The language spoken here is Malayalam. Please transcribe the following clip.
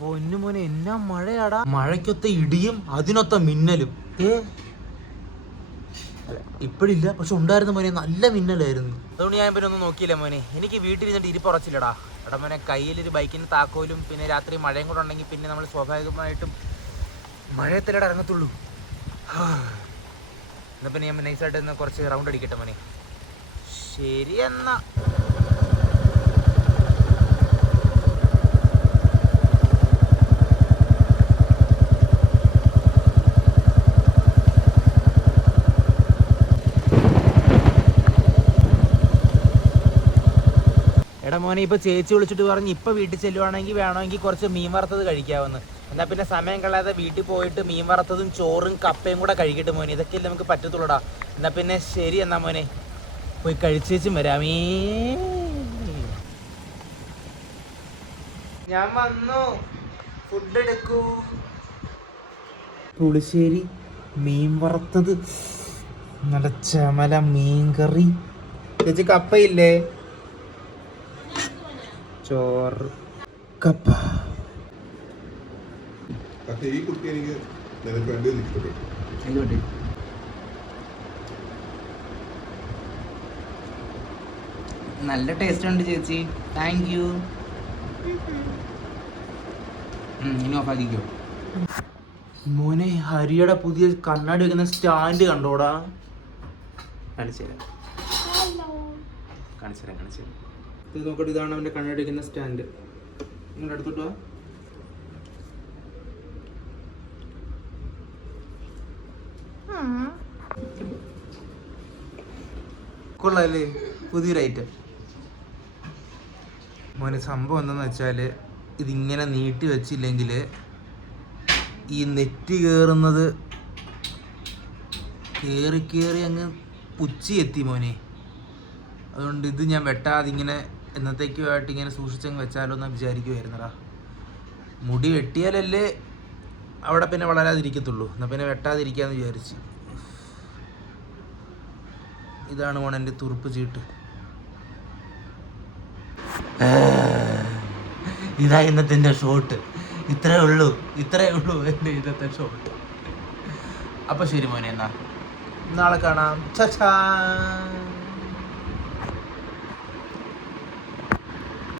പൊന്നു മോനെ എന്നാ മഴയാടാ. മഴയ്ക്കൊത്ത ഇടിയും അതിനൊത്ത മിന്നലും. ഇപ്പഴില്ല, പക്ഷെ ഉണ്ടായിരുന്ന മോനെ നല്ല മിന്നലായിരുന്നു. അതുകൊണ്ട് ഞാൻ പിന്നെ ഒന്നും നോക്കിയില്ല മോനെ. എനിക്ക് വീട്ടിലിരുന്നിട്ട് ഇരിപ്പുറച്ചില്ലടാ. എടാ മോനെ, കയ്യിലൊരു ബൈക്കിന് താക്കോലും പിന്നെ രാത്രി മഴയും കൂടെ ഉണ്ടെങ്കിൽ പിന്നെ നമ്മൾ സ്വാഭാവികമായിട്ടും മഴയത്തിലൂടെ ഇറങ്ങത്തുള്ളൂ. എന്നാ പിന്നെ ഞാൻ നൈസായിട്ട് ഒന്ന് കുറച്ച് റൗണ്ട് അടിക്കട്ടെ മോനെ. ശരി എന്നാ. എടാ മോനെ, ഇപ്പോൾ ചേച്ചി വിളിച്ചിട്ട് പറഞ്ഞ് ഇപ്പോൾ വീട്ടിൽ ചെല്ലുവാണെങ്കിൽ വേണമെങ്കിൽ കുറച്ച് മീൻ വറുത്തത് കഴിക്കാമെന്ന്. എന്നാൽ പിന്നെ സമയം കളയാതെ വീട്ടിൽ പോയിട്ട് മീൻ വറുത്തതും ചോറും കപ്പയും കൂടെ കഴിക്കട്ടെ മോനെ. ഇതൊക്കെയല്ലേ നമുക്ക് പറ്റത്തുള്ളൂടാ. എന്നാൽ പിന്നെ ശരി എന്നാ മോനെ, പോയി കഴിച്ചേച്ചും വരാമേ. ഞാൻ വന്നു, ഫുഡ് എടുക്കൂ. പുളിശ്ശേരി, മീൻ വറുത്തത്, നല്ല ചമല മീൻ കറി. ചേച്ചി കപ്പയില്ലേ? ചോറ്, കപ്പ. നല്ല ടേസ്റ്റ് ഉണ്ട് ചേച്ചി, താങ്ക് യു. ഇനി ഓഫാക്കിക്കോ. മോനെ, ഹരിയുടെ പുതിയ കണ്ണാടി വെക്കുന്ന സ്റ്റാൻഡ് കണ്ടോടാ? കാണിച്ചു തരാം. ഇത് നോക്കട്ടെ, ഇതാണ് അവൻ്റെ കണ്ണാടി വെക്കുന്ന സ്റ്റാൻഡ്. ഇങ്ങോട്ട് അടുത്തോട്ട് വാ. കൊള്ളാല്ലേ, പുതിയൊരു ഐറ്റം. മോനെ, സംഭവം എന്താണെന്ന് വെച്ചാൽ ഇതിങ്ങനെ നീട്ടി വെച്ചില്ലെങ്കിൽ ഈ നെറ്റ് കയറുന്നത് കയറി അങ്ങ് ഉച്ചി എത്തി മോനെ. അതുകൊണ്ട് ഇത് ഞാൻ വെട്ടാതെ ഇങ്ങനെ എന്നത്തേക്കുമായിട്ട് ഇങ്ങനെ സൂക്ഷിച്ചങ്ങ് വെച്ചാലോ എന്ന് വിചാരിക്കുമായിരുന്നടാ. മുടി വെട്ടിയാലല്ലേ അവിടെ പിന്നെ വളരാതിരിക്കത്തുള്ളൂ. എന്നാൽ പിന്നെ വെട്ടാതിരിക്കാമെന്ന് വിചാരിച്ച്. ഇതാണ് മോനെ എൻ്റെ തുറുപ്പ് ചീട്ട്. ഇതാ ഇന്നത്തെ എൻ്റെ ഷോട്ട്. ഇത്രേ ഉള്ളൂ എൻ്റെ ഇന്നത്തെ ഷോട്ട്. അപ്പോൾ ശരി മോനെ, എന്നാ നാളെ കാണാം. ചാ.